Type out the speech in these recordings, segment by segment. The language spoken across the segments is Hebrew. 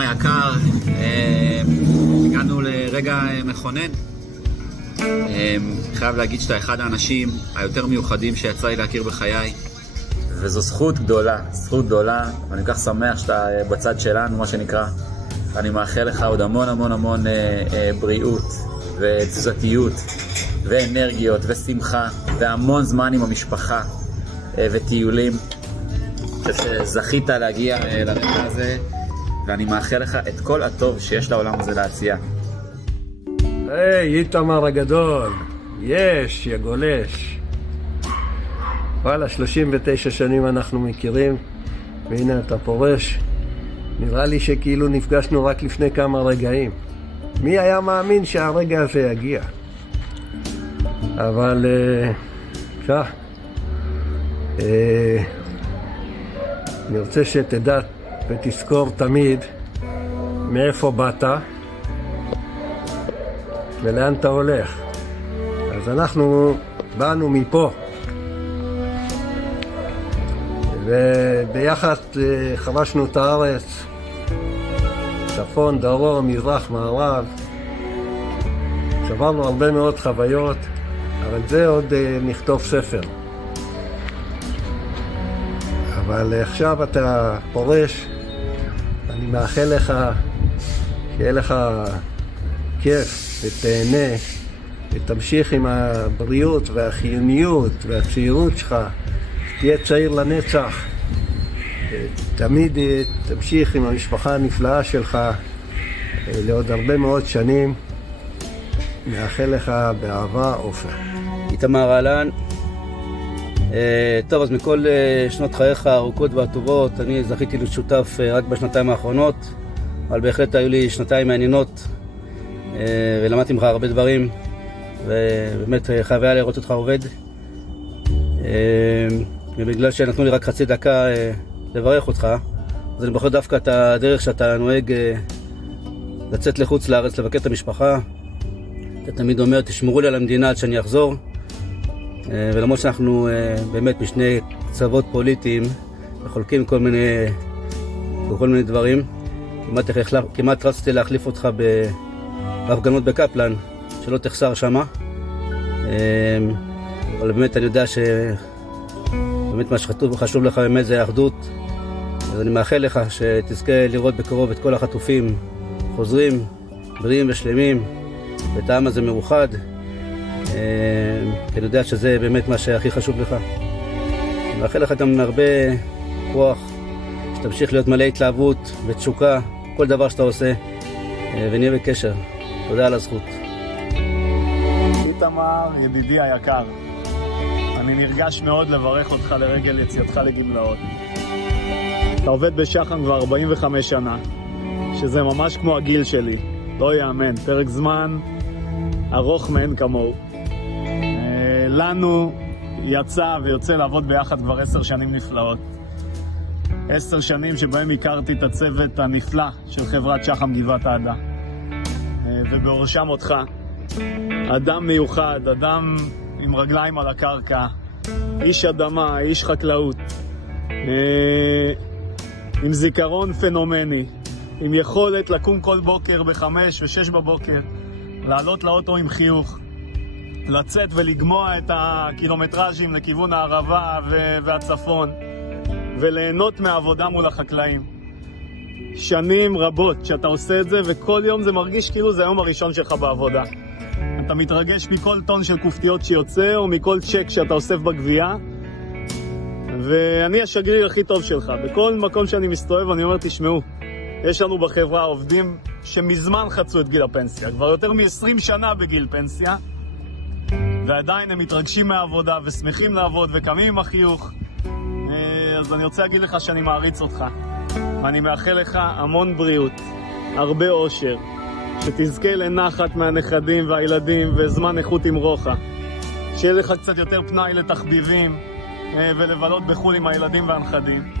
איתמר יקר, הגענו לרגע מכונן. חייב להגיד שאתה אחד האנשים היותר מיוחדים שיצא לי להכיר בחיי, וזו זכות גדולה, ואני כל כך שמח שאתה בצד שלנו, מה שנקרא. אני מאחל לך עוד המון בריאות ותזזתיות ואנרגיות ושמחה והמון זמן עם המשפחה וטיולים. שזכית להגיע לרגע הזה, ואני מאחל לך את כל הטוב שיש לעולם הזה להציע. היי, איתמר הגדול, יש, יגולש. וואלה, 39 שנים אנחנו מכירים, והנה אתה פורש. נראה לי שכאילו נפגשנו רק לפני כמה רגעים. מי היה מאמין שהרגע הזה יגיע? אבל אני רוצה שתדע ותזכור תמיד מאיפה באת ולאן אתה הולך. אז אנחנו באנו מפה, וביחד חרשנו את הארץ, צפון, דרום, מזרח, מערב. צברנו הרבה מאוד חוויות, אבל זה עוד נכתוב ספר. אבל עכשיו אתה פורש, אני מאחל לך שיהיה לך כיף ותהנה ותמשיך עם הבריאות והחיוניות והצעירות שלך, תהיה צעיר לנצח, תמיד תמשיך עם המשפחה הנפלאה שלך לעוד הרבה מאוד שנים. מאחל לך באהבה, עופר. איתמר אהלן. טוב, אז מכל שנות חייך הארוכות והטובות אני זכיתי להיות שותף רק בשנתיים האחרונות, אבל בהחלט היו לי שנתיים מעניינות ולמדתי ממך הרבה דברים, ובאמת חייב היה לראות אותך עובד, ובגלל שנתנו לי רק חצי דקה לברך אותך, אז אני בוחר דווקא את הדרך שאתה נוהג לצאת לחוץ לארץ לבקר את המשפחה. אתה תמיד אומר, תשמרו לי על המדינה עד שאני אחזור, ולמרות שאנחנו באמת משני קצוות פוליטיים וחולקים כל מיני דברים, כמעט רציתי להחליף אותך בהפגנות בקפלן, שלא תחסר שמה, אבל באמת אני יודע שבאמת מה שחשוב לך באמת זה האחדות. אז אני מאחל לך שתזכה לראות בקרוב את כל החטופים חוזרים בריאים ושלמים, ואת העם הזה מאוחד, כי אני יודע שזה באמת מה שהכי חשוב לך. אני מאחל לך גם הרבה כוח, שתמשיך להיות מלא התלהבות ותשוקה, כל דבר שאתה עושה, ונהיה בקשר. תודה על הזכות. איתמר, ידידי היקר, אני נרגש מאוד לברך אותך לרגל יציאתך לגמלאות. אתה עובד בשח"ם כבר 45 שנה, שזה ממש כמו הגיל שלי. לא יאמן, פרק זמן ארוך מאין כמוהו. לנו יצא ויוצא לעבוד ביחד כבר 10 שנים נפלאות. 10 שנים שבהם הכרתי את הצוות הנפלא של חברת שח"ם גבעת העדה. ובראשם אותך, אדם מיוחד, אדם עם רגליים על הקרקע, איש אדמה, איש חקלאות, עם זיכרון פנומני, עם יכולת לקום כל בוקר ב5 ו6 בבוקר, לעלות לאוטו עם חיוך, לצאת ולגמוע את הקילומטראז'ים לכיוון הערבה והצפון, וליהנות מהעבודה מול החקלאים. שנים רבות שאתה עושה את זה, וכל יום זה מרגיש כאילו זה היום הראשון שלך בעבודה. אתה מתרגש מכל טון של כופתיות שיוצא, או מכל צ'ק שאתה אוסף בגבייה, ואני השגריר הכי טוב שלך. בכל מקום שאני מסתובב אני אומר, תשמעו, יש לנו בחברה עובדים שמזמן חצו את גיל הפנסיה, כבר יותר מ-20 שנה בגיל פנסיה, ועדיין הם מתרגשים מהעבודה ושמחים לעבוד וקמים עם החיוך. אז אני רוצה להגיד לך שאני מעריץ אותך, ואני מאחל לך המון בריאות, הרבה אושר, שתזכה לנחת מהנכדים והילדים וזמן איכות עם רוחה, שיהיה לך קצת יותר פנאי לתחביבים ולבלות בחול עם הילדים והנכדים.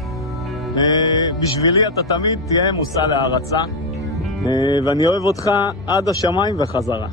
בשבילי אתה תמיד תהיה מושא להערצה, ואני אוהב אותך עד השמיים וחזרה.